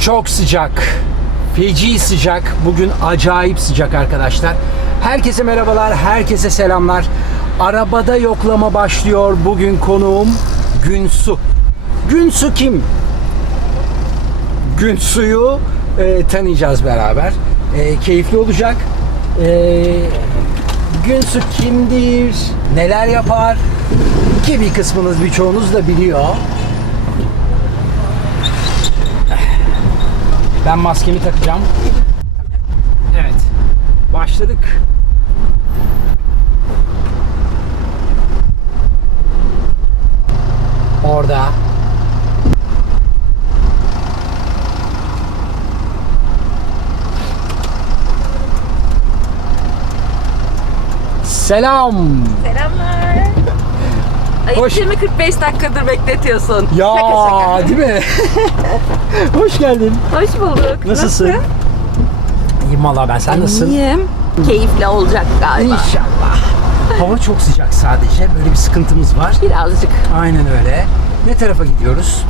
Çok sıcak. Feci sıcak. Bugün acayip sıcak arkadaşlar. Herkese merhabalar, herkese selamlar. Arabada yoklama başlıyor. Bugün konuğum Günsu. Günsu kim? Günsu'yu e, tanıyacağız beraber. E, keyifli olacak. E, Günsu kimdir? Neler yapar? Ki bir kısmınız birçoğunuz da biliyor. Ben maskemi takacağım. Evet. Başladık. Orada. Selam. Selamlar. Hoş- 20-45 dakikadır bekletiyorsun. Ya Şaka şaka. değil mi? Hoş geldin. Hoş bulduk. Nasılsın? İyiyim valla ben. Sen nasılsın? İyiyim. Keyifli olacak galiba. İnşallah. Hava çok sıcak sadece. Böyle bir sıkıntımız var. Birazcık. Aynen öyle. Ne tarafa gidiyoruz?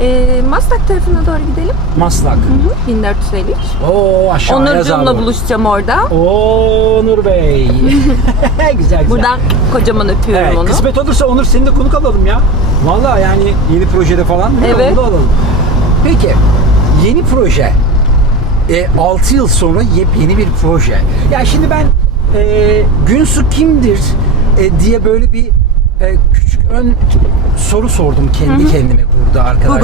Ee, Maslak tarafına doğru gidelim. Maslak. Hı hı. 1453. Oo aşağı Onurcuğumla buluşacağım orada. Oo Onur Bey. güzel güzel. Buradan kocaman öpüyorum Evet, onu. kısmet olursa Onur seni de konuk alalım ya. Valla yani yeni projede falan değil mi? Evet. Onu da alalım. Peki yeni proje. E, 6 yıl sonra yepyeni bir proje. Ya şimdi ben e, Günsu kimdir e, diye böyle bir e, küçük ön soru sordum kendi kendime burada arkadaşlara.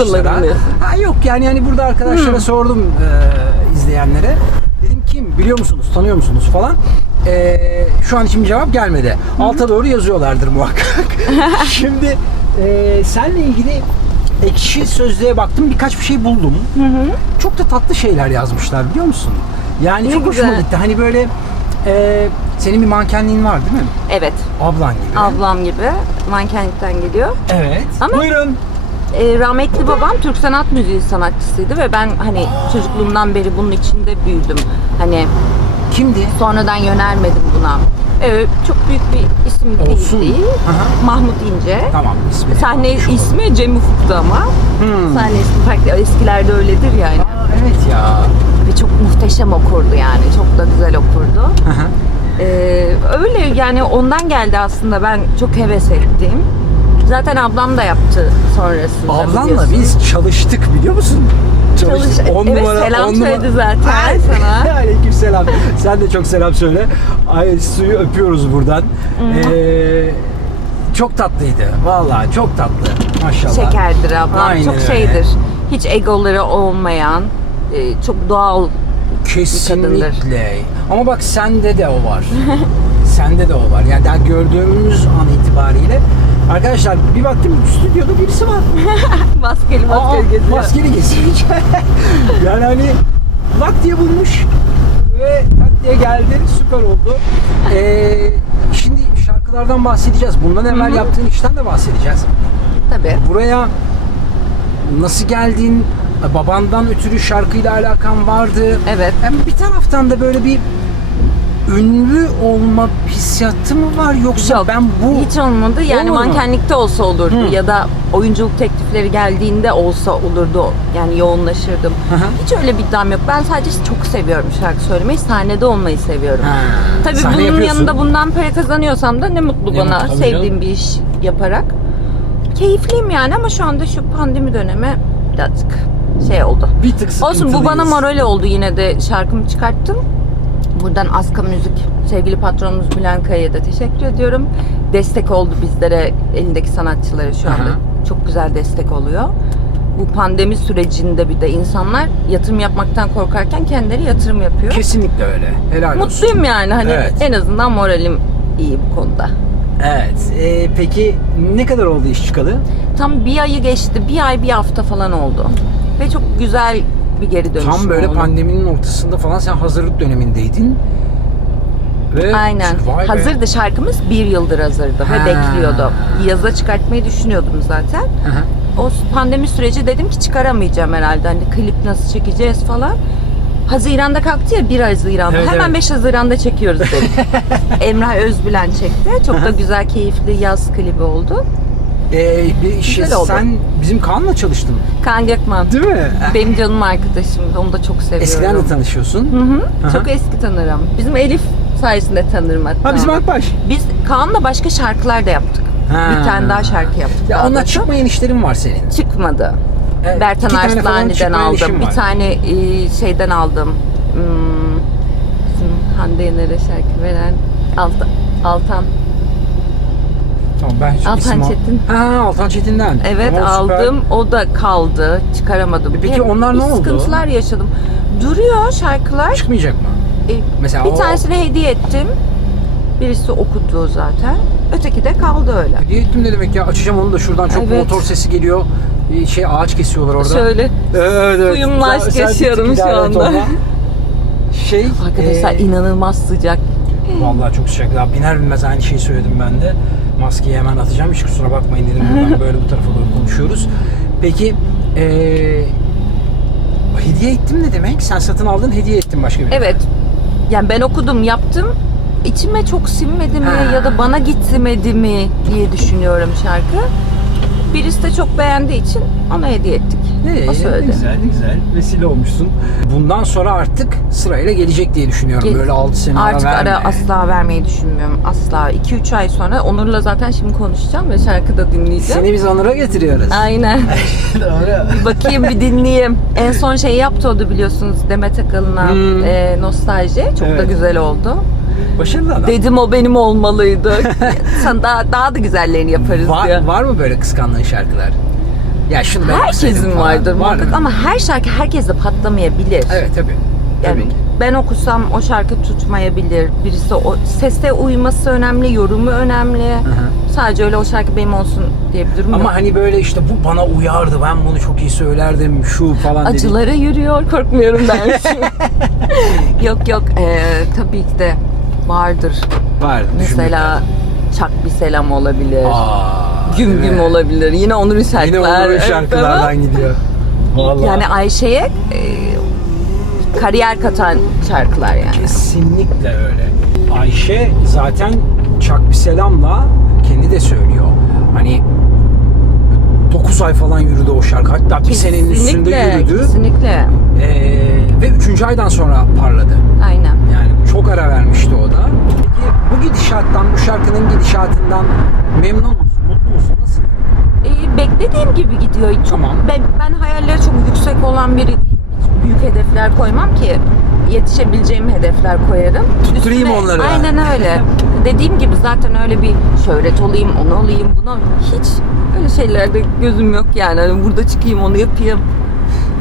Ha yok yani hani burada arkadaşlara sordum e, izleyenlere. Dedim kim biliyor musunuz tanıyor musunuz falan. E, şu an için bir cevap gelmedi. Alta doğru yazıyorlardır muhakkak. Şimdi e, senle ilgili ekşi sözlüğe baktım birkaç bir şey buldum. Çok da tatlı şeyler yazmışlar biliyor musun? Yani Ne çok hoşuma güzel. gitti. Hani böyle e, senin bir mankenliğin var değil mi? Evet. Ablan gibi. Ablam gibi mankenlikten geliyor. Evet. Ama- Buyurun. Ee, rahmetli babam Türk sanat müziği sanatçısıydı ve ben hani çocukluğumdan beri bunun içinde büyüdüm. Hani Kimdi? sonradan yönelmedim buna. Ee, çok büyük bir isim Olsun. değil. Aha. Mahmut İnce. Tamam ismi. Sahne ismi Cem Ufuk'tu ama. Hmm. Sahne ismi farklı. Eskilerde öyledir yani. Aa, evet ya. Ve çok muhteşem okurdu yani. Çok da güzel okurdu. Aha. Ee, öyle yani ondan geldi aslında ben çok heves ettim. Zaten ablam da yaptı sonrasında. Ablanla biliyorsun. biz çalıştık biliyor musun? Çalıştık. Çalış- On evet, numara, selam on numara- söyledi zaten Ay, sana. Aleyküm selam. Sen de çok selam söyle. Ay suyu öpüyoruz buradan. Ee, çok tatlıydı. Vallahi çok tatlı. Maşallah. Şekerdir ablam. Aynen çok öyle. şeydir. Hiç egoları olmayan, e, çok doğal. Kesinlikle. Ama bak sende de o var. sende de o var. Yani daha gördüğümüz an itibariyle Arkadaşlar bir baktım stüdyoda birisi var. Maskeli Aa, maskeli geziyor. Maskeli geziyor. yani hani lak diye bulmuş ve tak diye geldi. Süper oldu. Ee, şimdi şarkılardan bahsedeceğiz. Bundan evvel yaptığın işten de bahsedeceğiz. Tabii. Buraya nasıl geldin? Babandan ötürü şarkıyla alakan vardı. Evet. Hem bir taraftan da böyle bir ünlü olma hissiyatı mı var yoksa Yok, ben bu hiç olmadı. Yani Olmadı mı? mankenlikte olsa olurdu Hı. ya da oyunculuk teklifleri geldiğinde olsa olurdu. Yani yoğunlaşırdım. Hı. Hiç öyle bir iddiam yok. Ben sadece çok seviyorum şarkı söylemeyi. Sahnede olmayı seviyorum. Ha, Tabii sahne bunun yapıyorsun. yanında bundan para kazanıyorsam da ne mutlu Ne bana mutlu, tabii sevdiğim canım. bir iş yaparak. Keyifliyim yani ama şu anda şu pandemi dönemi birazcık şey oldu. bir tık Olsun bu bana sıkıntılıyız. moral oldu yine de şarkımı çıkarttım. Buradan Aska Müzik sevgili patronumuz Bülent Kaya'ya da teşekkür ediyorum. Destek oldu bizlere elindeki sanatçılara şu anda. Aha. Çok güzel destek oluyor. Bu pandemi sürecinde bir de insanlar yatırım yapmaktan korkarken kendileri yatırım yapıyor. Kesinlikle öyle. Helal olsun. Mutluyum yani hani Evet. en azından moralim iyi bu konuda. Evet. Ee, peki ne kadar oldu iş çıkalı? Tam bir ayı geçti. Bir ay bir hafta falan oldu. Ve çok güzel bir geri dönüş Tam böyle oldu. pandeminin ortasında falan sen hazırlık dönemindeydin. Ve Aynen. Vay be. Hazırdı şarkımız bir yıldır hazırdı Ha. ve bekliyordu. Yaza çıkartmayı düşünüyordum zaten. Hı hı. O pandemi süreci dedim ki çıkaramayacağım herhalde. Hani klip nasıl çekeceğiz falan. Haziran'da kalktı ya 1 Haziran'da. Evet, Hemen evet. 5 Haziran'da çekiyoruz dedik. Emrah Özbülen çekti. Çok da güzel keyifli yaz klibi oldu. Ee, şey, Güzel oldu. sen bizim Kaan'la çalıştın. Kaan Gökman. Değil mi? Benim canım arkadaşım. Onu da çok seviyorum. Eskiden de tanışıyorsun. Hı hı. Aha. Çok eski tanırım. Bizim Elif sayesinde tanırım hatta. Ha bizim Akbaş. Biz Kaan'la başka şarkılar da yaptık. Ha. Bir tane daha şarkı yaptık. Ya onunla çıkmayan işlerin var senin. çıkmadı. Evet, Bertan işim aldım. Bir tane e, şeyden aldım. Hmm, Hande Yener'e şarkı veren Altan. Altan. Tamam ben hiç Altan isim al- Çetin. Altan Çetin'den. Evet Tamam, süper. aldım. O da kaldı. Çıkaramadım. Peki Hep onlar ne oldu? Sıkıntılar yaşadım. Duruyor şarkılar. Çıkmayacak mı? E, Mesela bir o- tanesini hediye ettim. Birisi okudu zaten. Öteki de kaldı öyle. Hediye ettim ne demek ya? Açacağım onu da şuradan çok Evet. motor sesi geliyor. Ee, Şey ağaç kesiyorlar orada. Şöyle Evet, evet. Suyumla aşk Sen- sen yaşıyorum bir tık şu anda. Şey, arkadaşlar e, inanılmaz sıcak. Vallahi çok sıcak. Daha biner binmez aynı şeyi söyledim ben de. Maskeyi hemen atacağım. Hiç kusura bakmayın dedim. Buradan böyle bu tarafa doğru konuşuyoruz. Peki eee hediye ettim ne demek? Sen satın aldın hediye ettin başka birine. Evet. Yani ben okudum, yaptım. İçime çok sinmedi mi Ha. ya da bana gitmedi mi diye düşünüyorum şarkı. Birisi de çok beğendiği için ona hediye ettik. Ne, o söyledi. ne güzel, ne güzel. Vesile olmuşsun. Bundan sonra artık sırayla gelecek diye düşünüyorum. Gel- Böyle 6 sene Artık ara verme. ara asla vermeyi düşünmüyorum. Asla. 2-3 ay sonra Onur'la zaten şimdi konuşacağım ve şarkı da dinleyeceğim. Seni biz Onur'a getiriyoruz. Aynen. Doğru. Bir bakayım bir dinleyeyim. En son şey yaptı o da biliyorsunuz Demet Akalın'a Hmm. e, nostalji. Çok da Evet. güzel oldu. Başarılı adam. Dedim o benim olmalıydı. Sen daha, daha da güzellerini yaparız var, diye. var mı böyle kıskandığın şarkılar? Ya şunu ben Herkesin falan. vardır Var muhakkak ama her şarkı herkese patlamayabilir. Evet tabii. Yani Tabii ki. ben okusam o şarkı tutmayabilir. Birisi o sese uyması önemli, yorumu önemli. hı. Sadece öyle o şarkı benim olsun diye bir durum Ama yok. hani böyle işte bu bana uyardı ben bunu çok iyi söylerdim şu falan dedi. Acılara yürüyor, korkmuyorum dersin. yok yok, ee, tabii ki de vardır. Var. Mesela Çak bir selam olabilir. Aa, Güm değil güm mi? olabilir. Yine Onur'un şarkılar. Yine Onur'un Evet, şarkılardan gidiyor. Vallahi. Yani Ayşe'ye e, kariyer katan şarkılar yani. Kesinlikle öyle. Ayşe zaten Çak bir selamla kendi de söylüyor. Hani 9 ay falan yürüdü o şarkı. Hatta bir senenin üstünde Kesinlikle, yürüdü. Kesinlikle. Ee, ve 3. aydan sonra parladı. Aynen. Yani çok ara vermişti o da. Peki bu gidişattan, bu şarkının gidişatından memnun musun? Mutlu musun? Nasıl? E, beklediğim gibi gidiyor. Çok, Tamam. ben, ben hayalleri çok yüksek olan biri değilim. Hiç büyük hedefler koymam ki. Yetişebileceğim hedefler koyarım. Tutturayım Üstüne- onları. Aynen öyle. Dediğim gibi zaten öyle bir şöhret olayım, onu olayım, bunu hiç öyle şeylerde gözüm yok yani. Hani burada çıkayım, onu yapayım.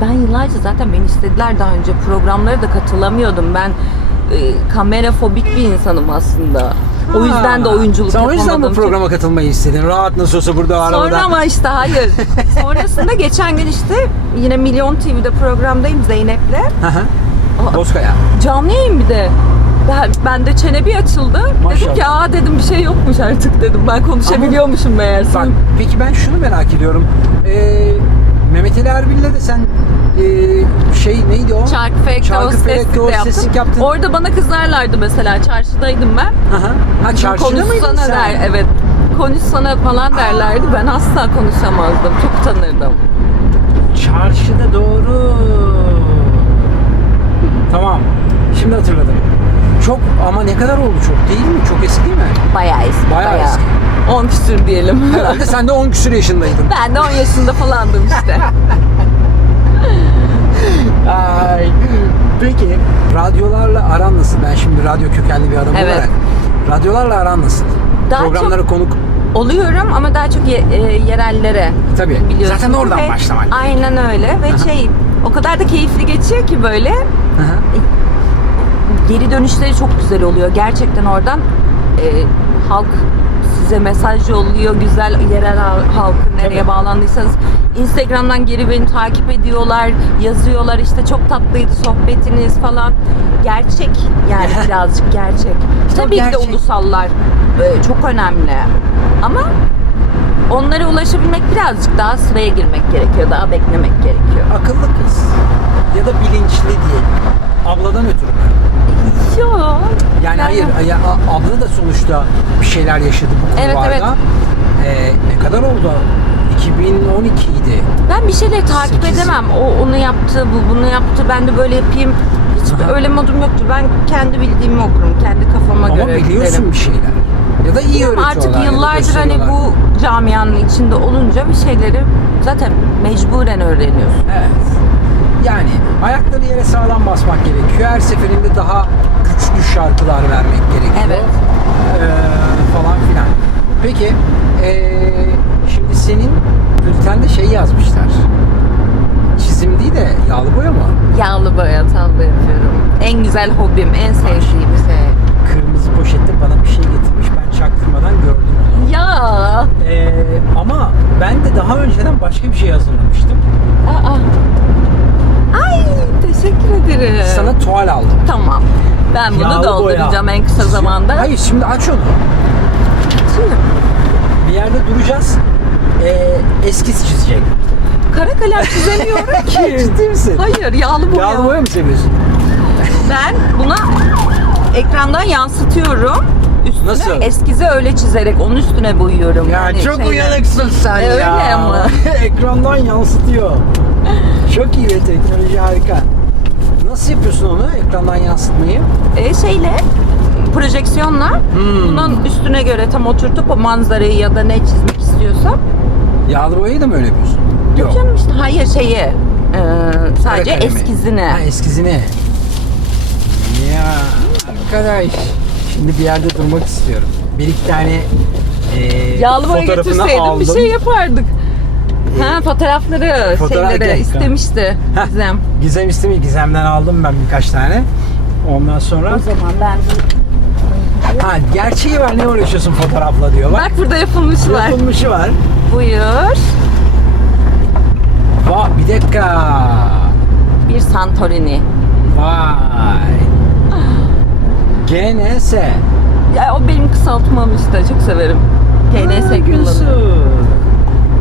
Ben yıllarca zaten beni istediler daha önce. Programlara da katılamıyordum. Ben e, kamera fobik bir insanım aslında. O yüzden de oyunculuk Sen o yüzden bu yapamadım. programa katılmayı istedin. Rahat nasıl olsa burada arabada. Sonra ama işte hayır. Sonrasında geçen gün işte yine Milyon TV'de programdayım Zeynep'le. Hı hı. Aa, Bozkaya. Canlı yayın bir de. Ben, ben de çene bir açıldı. Maşallah. Dedim ki aa dedim bir şey yokmuş artık dedim. Ben konuşabiliyormuşum meğerse. Bak peki ben şunu merak ediyorum. Ee, Mehmet Ali Erbil'le de sen ee, şey neydi o? Çarkı Felek'te Çarkı de hosteslik yaptım. yaptın. Orada bana kızarlardı mesela. Çarşıdaydım ben. Hı. Ha çarşıda mıydın sen? der. Evet. Konuşsana falan derlerdi. Ben asla konuşamazdım. Çok utanırdım. Çarşıda doğru. Tamam. Şimdi hatırladım. Çok ama ne kadar oldu çok değil mi? Çok eski değil mi? Bayağı eski. Bayağı eski. 10 küsür diyelim. Herhalde sen de 10 küsur yaşındaydın. ben de 10 yaşında falandım işte. Ay. Peki radyolarla aran nasıl? Ben şimdi radyo kökenli bir adam Evet. olarak. Radyolarla aran nasıl? Daha Programlara konuk. Oluyorum ama daha çok ye- e, yerellere Tabii. biliyorsun. Zaten oradan Ve başlamak. Aynen öyle ve Aha. şey o kadar da keyifli geçiyor ki böyle Hı hı. geri dönüşleri çok güzel oluyor. Gerçekten oradan e, halk size mesaj yolluyor. Güzel yerel hal- halkın nereye Tabii. bağlandıysanız Instagram'dan geri beni takip ediyorlar, yazıyorlar işte çok tatlıydı sohbetiniz falan. Gerçek yani birazcık gerçek. İşte Tabii ki de gerçek. ulusallar e, çok önemli. Ama onlara ulaşabilmek birazcık daha sıraya girmek gerekiyor, daha beklemek gerekiyor. Akıllı kız. Ya da bilinçli diyelim. Abladan ötürü? Yok. Yani hayır, ya, abla da sonuçta bir şeyler yaşadı bu Evet, kulvarda. evet. Ee, ne kadar oldu 2012 idi. Ben bir şeyleri takip Sekiz. edemem. O onu yaptı, bu bunu yaptı. Ben de böyle yapayım. Hiç Aha. öyle modum yoktur. Ben kendi bildiğimi okurum. Kendi kafama Ama göre biliyorsun giderim. bir şeyler. Ya da iyi Ama öğretiyorlar. artık yıllardır hani bu camianın içinde olunca bir şeyleri zaten mecburen öğreniyorsun. Evet. Yani ayakları yere sağlam basmak gerekiyor. Her seferinde daha güçlü şarkılar vermek gerekiyor. Evet. Ee, falan filan. Peki ee, şimdi senin bültende şey yazmışlar. Çizim değil de yağlı boya mı? Yağlı boya tablo yapıyorum. En güzel hobim, en sevdiğim şey. Kırmızı poşette bana bir şey getirmiş. Ben çaktırmadan gördüm onu. Ya. Ee, ama ben de daha önceden başka bir şey hazırlamıştım. Aa. Teşekkür ederim. Sana tuval aldım. Tamam. Ben bunu Yağlı dolduracağım boya. en kısa zamanda. Hayır şimdi aç onu. Şimdi Bir yerde duracağız. Ee, eskisi çizecek. Kara kalem çizemiyorum ki. Ciddi misin? Hayır yağlı boya. Yağlı boya mı seviyorsun? Ben buna ekrandan yansıtıyorum. Üstüne Nasıl? eskizi öyle çizerek onun üstüne boyuyorum. Ya Yani çok şeyler- uyanıksın sen E, ya. öyle ama. Ekrandan yansıtıyor. çok iyi ve teknoloji harika. Nasıl yapıyorsun onu ekrandan yansıtmayı? E, şeyle projeksiyonla Hmm. bunun üstüne göre tam oturtup o manzarayı ya da ne çizmek istiyorsam Yağlı boyayı da mı öyle yapıyorsun? Yok canım işte hayır şeyi e, sadece Kara eskizini. Ha eskizini. Ya arkadaş. Şimdi bir yerde durmak istiyorum. Bir iki tane e, Yağlı boya fotoğrafını getirseydim aldım. bir şey yapardık. Ha fotoğrafları, Fotoğraf- şeyleri Gel, istemişti Heh, Gizem. Gizem istemiş. Gizem'den aldım ben birkaç tane. Ondan sonra O zaman ben ha gerçeği var ne uğraşıyorsun fotoğrafla diyor. Bak Bak burada yapılmış var. yapılmışı var. Buyur. Vay bir dakika. Bir Santorini. Vay. GNS. Ya o benim kısaltmam işte çok severim. Ha, kullanıyorum. Gülsü.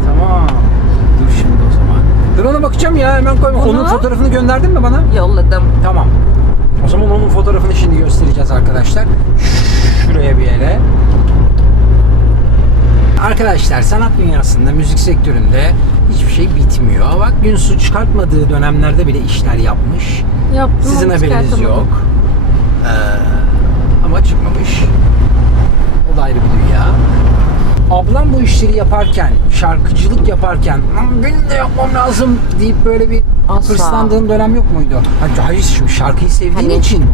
Tamam. Dur şimdi o Dur ona bakacağım ya hemen koyma. Onu- Onun fotoğrafını gönderdin mi bana? Yolladım. Tamam. O zaman onun fotoğrafını şimdi göstereceğiz arkadaşlar. Şuraya bir yere. Arkadaşlar sanat dünyasında, müzik sektöründe hiçbir şey bitmiyor. Bak Günsu çıkartmadığı dönemlerde bile işler yapmış. Yaptım Sizin haberiniz yok. Ee, ama çıkmamış. O da ayrı bir dünya. Ablam bu işleri yaparken, şarkıcılık yaparken "Lan benim de yapmam lazım deyip böyle bir Asla. hırslandığın dönem yok muydu? Ha, hayır şimdi şarkıyı sevdiğin Hani- için.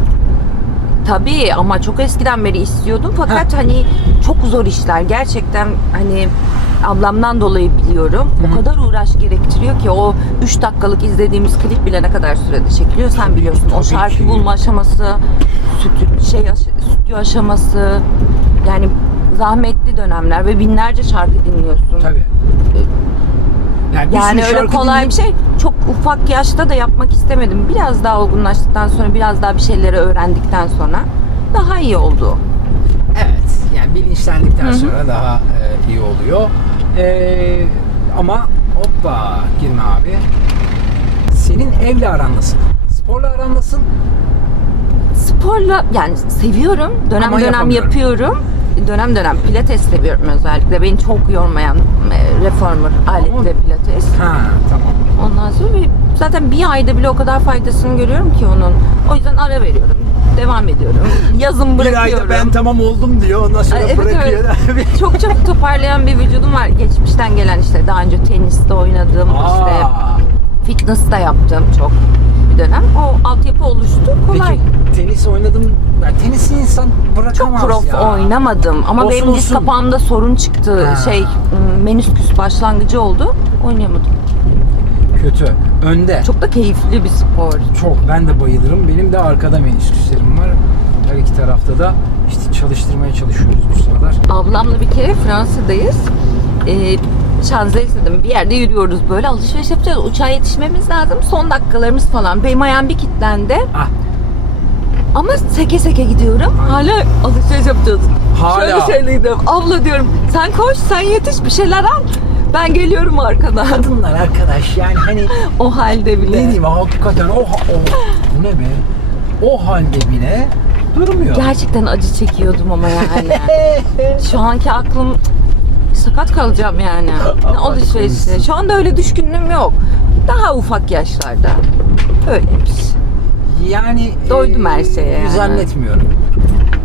Tabii ama çok eskiden beri istiyordum fakat hani çok zor işler gerçekten hani ablamdan dolayı biliyorum. O kadar uğraş gerektiriyor ki o 3 dakikalık izlediğimiz klip bile ne kadar sürede çekiliyor sen biliyorsun. o tabii şarkı ki. bulma aşaması, stüdyo, şey stüdyo aşaması yani zahmetli dönemler ve binlerce şarkı dinliyorsun. Tabii. Yani, Yani öyle kolay dinleyip- bir şey. Çok ufak yaşta da yapmak istemedim. Biraz daha olgunlaştıktan sonra, biraz daha bir şeyleri öğrendikten sonra daha iyi oldu. Evet. Yani bilinçlendikten sonra daha e, iyi oluyor. E, ama hoppa girme abi. Senin evle aran nasıl? Sporla aran nasıl? Sporla yani seviyorum. Dönem Ama dönem yapıyorum. Dönem dönem pilates seviyorum özellikle. Beni çok yormayan e, reformer aletle pilates. Ha tamam. Ondan sonra bir- zaten bir ayda bile o kadar faydasını görüyorum ki onun. O yüzden ara veriyorum. Devam ediyorum. Yazın bırakıyorum. tamam oldum diyor. Ondan sonra Ay, evet, bırakıyor. çok çabuk toparlayan bir vücudum var. Geçmişten gelen işte daha önce teniste oynadım, işte Aa, fitness da yaptım çok bir dönem. O altyapı oluştu. Kolay. Peki tenis oynadım. Yani tenisi insan çok bırakamaz prof ya. oynamadım ama Olsun, benim diz olsun. kapağımda sorun çıktı. Ha. Şey menüsküs başlangıcı oldu. Oynayamadım. Kötü. Önde. Çok da keyifli bir spor. Çok. Ben de bayılırım. Benim de arkada menisküslerim var. Her iki tarafta da işte çalıştırmaya çalışıyoruz bu sıralar. Ablamla bir kere Fransa'dayız. Ee, Şanzelize'de bir yerde yürüyoruz böyle alışveriş yapacağız. Uçağa yetişmemiz lazım. Son dakikalarımız falan. Benim ayağım bir kilitlendi. Ah Ama seke seke gidiyorum. Hala alışveriş yapacağız. Hala. Şöyle söyleydim. Abla diyorum sen koş sen yetiş bir şeyler al. Ben geliyorum arkadan. kadınlar arkadaş yani hani o halde ne bile. diyeyim hakikaten o, o bu ne be? O halde bile durmuyor. Gerçekten acı çekiyordum ama yani. Şu anki aklım sakat kalacağım yani. Ne korusun. Şu anda öyle düşkünlüğüm yok. Daha ufak yaşlarda. Öyleymiş. Yani Doydum her şeye yani. Zannetmiyorum.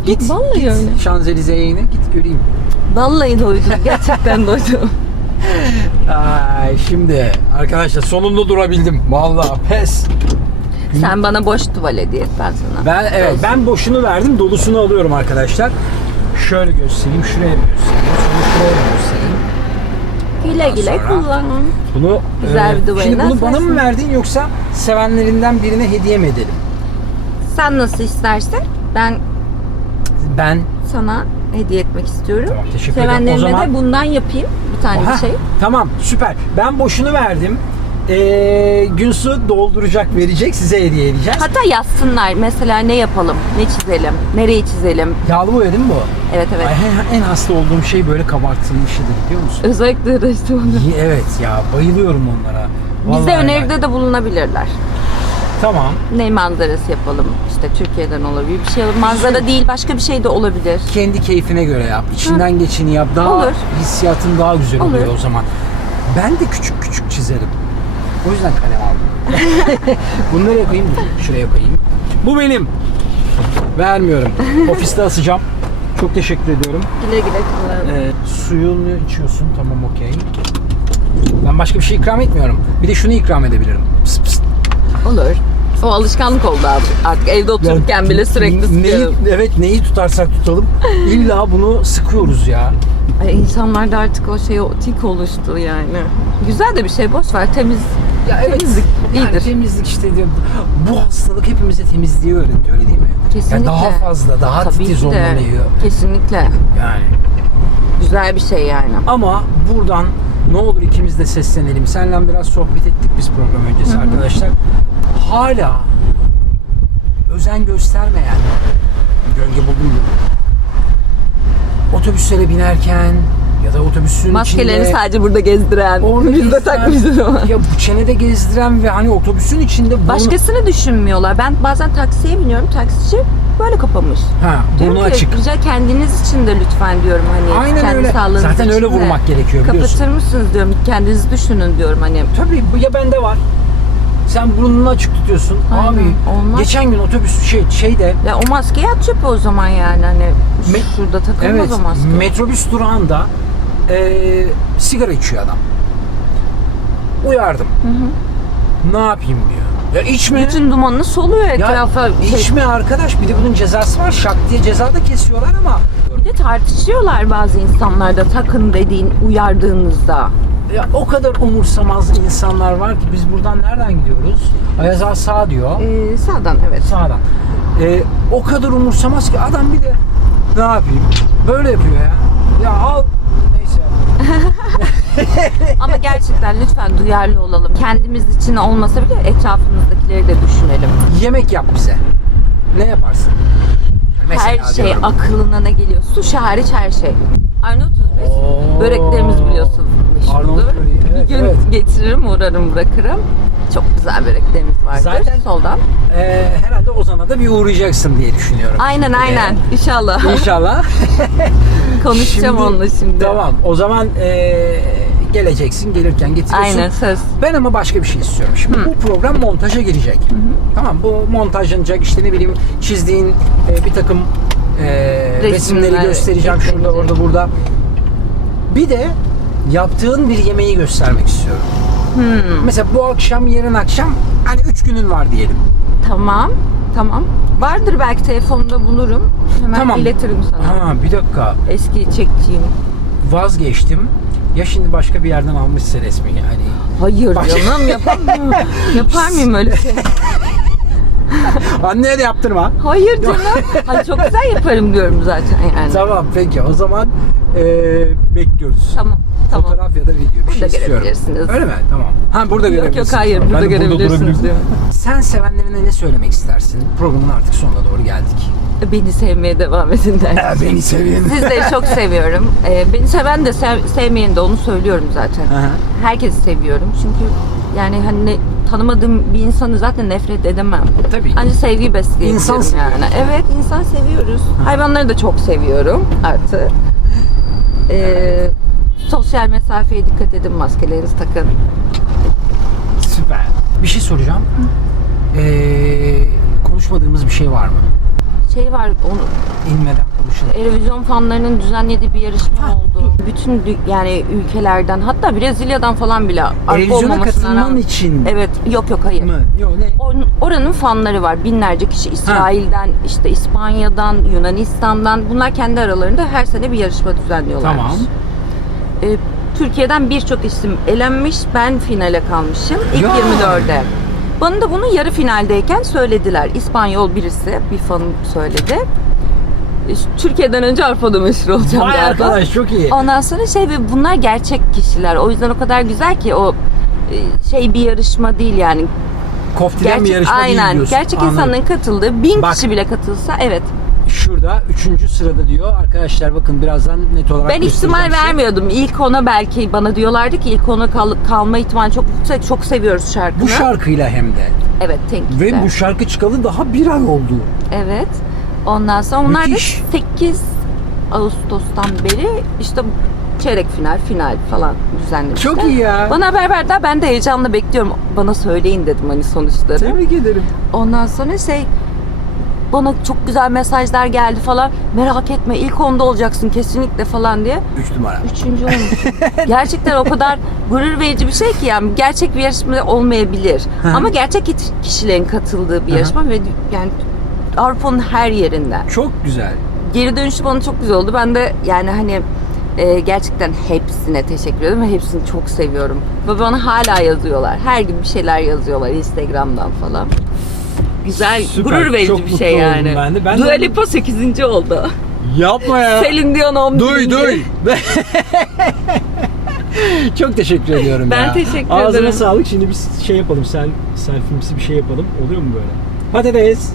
Git. Vallahi git. öyle. Şanzelize'ye yine git göreyim. Vallahi doydum. Gerçekten doydum. Ay şimdi arkadaşlar sonunda durabildim. Vallahi pes. Sen bana boş tuval hediye et ben sana. Ben evet Olsun. ben boşunu verdim dolusunu alıyorum arkadaşlar. Şöyle göstereyim şuraya bir göstereyim. Sonra şuraya bir göstereyim. Güle güle sonra- kullanın. Bunu Güzel bir duvarı Şimdi bunu bana mı verdin yoksa sevenlerinden birine hediye mi edelim? Sen nasıl istersen ben Ben sana hediye etmek istiyorum. Tamam, teşekkür ederim. Sevenlerime O zaman- de bundan yapayım bir tane Aha, bir şey. Tamam süper. Ben boşunu verdim. Ee, Günsu dolduracak verecek size hediye edeceğiz. Hatta yazsınlar mesela ne yapalım, ne çizelim, nereyi çizelim. Yağlı boya değil mi bu? Evet evet. Ay, en, en hasta olduğum şey böyle kabartılmışıdır biliyor musun? Özellikle de işte onu. İyi, Evet ya bayılıyorum onlara. Bize Vallahi öneride yani. de bulunabilirler. Tamam. Ne manzarası yapalım? İşte Türkiye'den olabilir. Bir şey manzara değil başka bir şey de olabilir. Kendi keyfine göre yap. İçinden geçeni yap. Daha Olur. hissiyatın daha güzel oluyor Olur. o zaman. Ben de küçük küçük çizerim. O yüzden kalem aldım. Bunları koyayım mı? Şuraya koyayım. Bu benim. Vermiyorum. Ofiste asacağım. Çok teşekkür ediyorum. Güle güle kullanın. Ee, suyunu içiyorsun. Tamam okey. Ben başka bir şey ikram etmiyorum. Bir de şunu ikram edebilirim. Pıs pıs. Olur. O alışkanlık oldu abi. Artık evde otururken bile sürekli neyi, sıkıyorum. Evet neyi tutarsak tutalım. İlla bunu sıkıyoruz ya. Ay, insanlarda artık o şey o tik oluştu yani. Güzel de bir şey boş ver temiz. Ya evet. Temizlik Yani iyidir. temizlik işte diyor. Bu hastalık hepimize temizliği öğretti öyle değil mi? Kesinlikle. Yani daha fazla, daha Tabii titiz olmalıyıyor. Kesinlikle. Yani. Güzel bir şey yani. Ama buradan ne olur ikimiz de seslenelim. Seninle biraz sohbet ettik biz program öncesi arkadaşlar. Hala özen göstermeyen gölge buldum. Otobüslere binerken ya da otobüsün Maskelerini içinde sadece burada gezdiren. Onu Biz de takmışız ama. ya bu çenede gezdiren ve hani otobüsün içinde burnu, Başkasını düşünmüyorlar. Ben bazen taksiye biniyorum. Taksici böyle kapamış. ha, Diyorum burnu ki, açık. Güzel kendiniz için de lütfen diyorum hani. Aynen kendi öyle. sağlığınız Zaten için öyle de. vurmak gerekiyor biliyorsun. Kapatır mısınız diyorum. Kendinizi düşünün diyorum hani. Tabii bu ya bende var. Sen burnunu açık tutuyorsun. Aynen, Abi olmaz. geçen gün otobüs şey şeyde Ya o maskeyi at çöpe o zaman yani hani Me- şurada takılmaz evet o maske. metrobüs durağında eee, sigara içiyor adam. Uyardım. Ne yapayım diyor. Ya içme. Bütün dumanını soluyor ya etrafa. Şey- içme arkadaş. Bir de bunun cezası var. Şak diye ceza da kesiyorlar ama. Bir de tartışıyorlar bazı insanlarda takın dediğin uyardığınızda. Ya o kadar umursamaz insanlar var ki biz buradan nereden gidiyoruz? Ayaz Ağa sağ diyor. Ee, sağdan evet. Sağdan. Ee, o kadar umursamaz ki adam bir de ne yapayım? Böyle yapıyor ya. Ya al. Ama gerçekten lütfen duyarlı olalım. Kendimiz için olmasa bile etrafımızdakileri de düşünelim. Yemek yap bize. Ne yaparsın? Mesela her şey diyorum. aklına ne geliyor? Sushi hariç her şey. Arnavutuz biz. Oo. Böreklerimiz biliyorsun Arnavut böreği, evet, bir gün evet. getiririm uğrarım bırakırım. Çok güzel böreklerimiz vardır. Zaten- Soldan. Ee, herhalde Ozan'a da bir uğrayacaksın diye düşünüyorum. Aynen aynen. İnşallah. Ee, İnşallah. Konuşacağım onunla şimdi. Tamam. O zaman ee, geleceksin. Gelirken getiriyorsun. Aynen söz. Ben ama başka bir şey istiyorum. Şimdi bu program montaja girecek. Tamam bu montajlanacak işte ne bileyim çizdiğin e, bir takım e, resimleri Resimler göstereceğim şurada orada burada. Bir de yaptığın bir yemeği göstermek istiyorum. Hmm. Mesela bu akşam yarın akşam hani üç günün var diyelim. Tamam. Tamam. Vardır belki telefonda bulurum. Hemen Tamam. iletirim sana. Ha bir dakika Eski çektiğim. vazgeçtim. Ya şimdi başka bir yerden almışsa resmi yani. Hayır Bak- canım yapamam. Yapar mıyım öyle şey? Anneye de yaptırma. Hayır canım. Hayır çok güzel yaparım diyorum zaten yani. Tamam peki o zaman e, bekliyoruz. Tamam. Tamam. Fotoğraf ya da video bir şey Burada istiyorum. görebilirsiniz. Öyle mi? Tamam. Ha burada Yok görebilirsiniz. yok hayır Ben de burada görebilirsiniz durabilirim. diyor. Sen sevenlerine ne söylemek istersin? Programın artık sonuna doğru geldik. Beni sevmeye devam edin der. Beni sevin. Sizleri çok seviyorum. Ee, beni seven de sev, sevmeyen de onu söylüyorum zaten. Herkesi seviyorum çünkü yani hani ne- tanımadığım bir insanı zaten nefret edemem. Tabii. Ancak sevgi besleyebilirim İnsan yani. seviyoruz. Evet insan seviyoruz. Hayvanları da çok seviyorum artık. Ee, Sosyal mesafeye dikkat edin, maskelerinizi takın. Süper. Bir şey soracağım. Ee, konuşmadığımız bir şey var mı? Şey var, onu İnmeden konuşalım. Erevizyon fanlarının düzenlediği bir yarışma Ha, oldu. Bütün yani ülkelerden hatta Brezilya'dan falan bile Televizyona katılman rağmen- için Evet, yok yok hayır. mı? Yok ne? Or- Oranın fanları var. Binlerce kişi İsrail'den, işte İspanya'dan, Yunanistan'dan. Bunlar kendi aralarında her sene bir yarışma düzenliyorlar. Tamam. Ee, Türkiye'den birçok isim elenmiş. Ben finale kalmışım. İlk Ya. 24'e. Bana da bunu yarı finaldeyken söylediler. İspanyol birisi, bir fanım söyledi. Ee, Türkiye'den önce Avrupa'da meşhur olacağım Vay galiba. arkadaş çok iyi. Ondan sonra şey ve bunlar gerçek kişiler. O yüzden o kadar güzel ki o e, şey bir yarışma değil yani. Koftilen bir yarışma aynen. değil diyorsun. Gerçek Anladım. insanların katıldığı bin Bak. kişi bile katılsa evet. Şurada üçüncü sırada diyor. Arkadaşlar bakın birazdan net olarak Ben ihtimal göstereceğim size. vermiyordum. İlk ona belki bana diyorlardı ki ilk ona kal- kalma ihtimali çok yüksek. Çok seviyoruz şarkını. Bu şarkıyla hem de. Evet, Tenkit'te. Ve bu şarkı çıkalı daha bir ay oldu. Evet. Ondan sonra onlar da Müthiş. 8 Ağustos'tan beri işte çeyrek final, final falan düzenlemişler. Çok iyi ya. Bana haber verdiler. Ben de heyecanla bekliyorum. Bana söyleyin dedim hani sonuçları. Tebrik ederim. Ondan sonra şey bana çok güzel mesajlar geldi falan. Merak etme ilk onda olacaksın kesinlikle falan diye. Üç numara. Üçüncü olmuş. Gerçekten o kadar gurur verici bir şey ki yani gerçek bir yarışma olmayabilir. Ama gerçek kişilerin katıldığı bir yarışma ve yani Avrupa'nın her yerinden. Çok güzel. Geri dönüşü bana çok güzel oldu. Ben de yani hani e, gerçekten hepsine teşekkür ederim ve hepsini çok seviyorum. Ve bana hala yazıyorlar. Her gün bir şeyler yazıyorlar Instagram'dan falan. Güzel, Süper, gurur verici çok bir mutlu şey oldum yani. ben de. Ben de- Dua Lipa 8. oldu. Yapma ya. Selin Dion 11. Duy duy. Çok teşekkür ediyorum Ben ya. teşekkür Ağzına ederim. sağlık. Şimdi biz şey yapalım. Sen selfie'msi bir şey yapalım. Oluyor mu böyle? Patates.